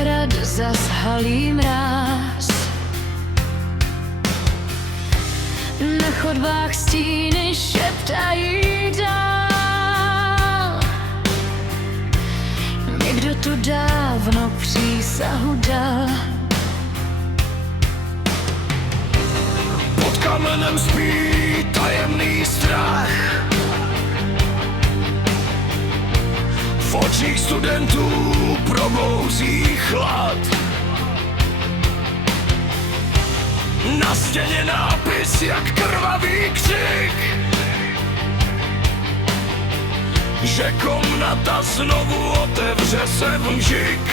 hrad zas halí mráz. Na chodbách stíny šeptají dál. Někdo tu dávno přísahu dal. Pod kamenem spí tajemný strach. V očích studentů probouzí chlad. Na stěně nápis jak krvavý křik, že komnata znovu otevře se v mžik.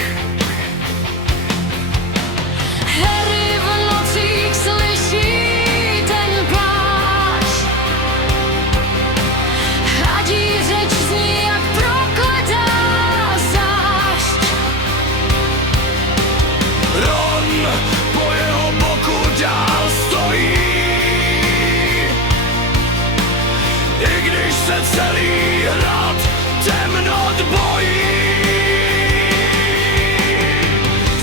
Harry v nocích slyší ten pláč. Hadí řeč zní jak prokletá zášť. Ron po jeho boku dál stojí, i když se celý hrad temnot bojí.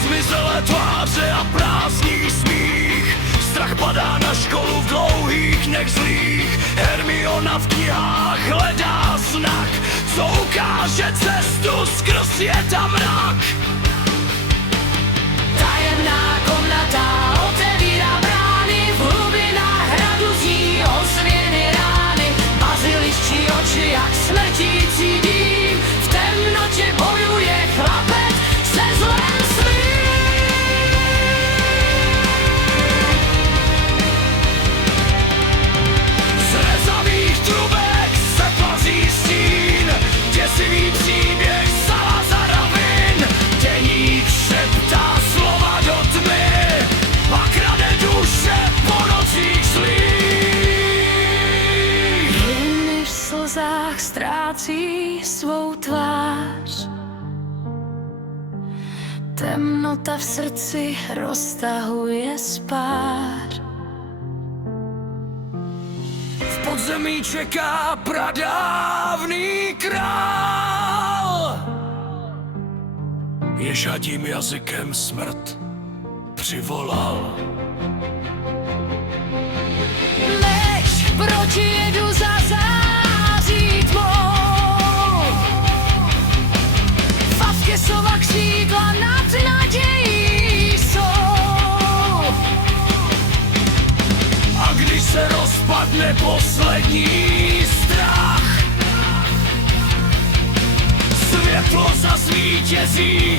Zmizelé tváře a prázdný smích, strach padá na školu v dlouhých dnech zlých. Hermiona v knihách hledá znak, co ukáže cestu skrz je tam mrak. Tajemná komnata otevírá brány, v hlubinách hradu zní ozvěny rány. Baziliščí oči jak smrtící dým, v temnotě bojuje chlapec se zlem svým. Z rezavých trubek se plazí stín, děsivý příběh Salazara vin. Deník šeptá slova do tmy a krade duše po nocích zlých. Jen v slzách ztrácí svou tvář, temnota v srdci roztahuje spář. V podzemí čeká pradávný král, ježadím jazykem smrt přivolal. Než proti jedu zazáří tmou, Favkesova křídla nad nadějí jsou. A když se rozpadne poslední strach, světlo zazvítězí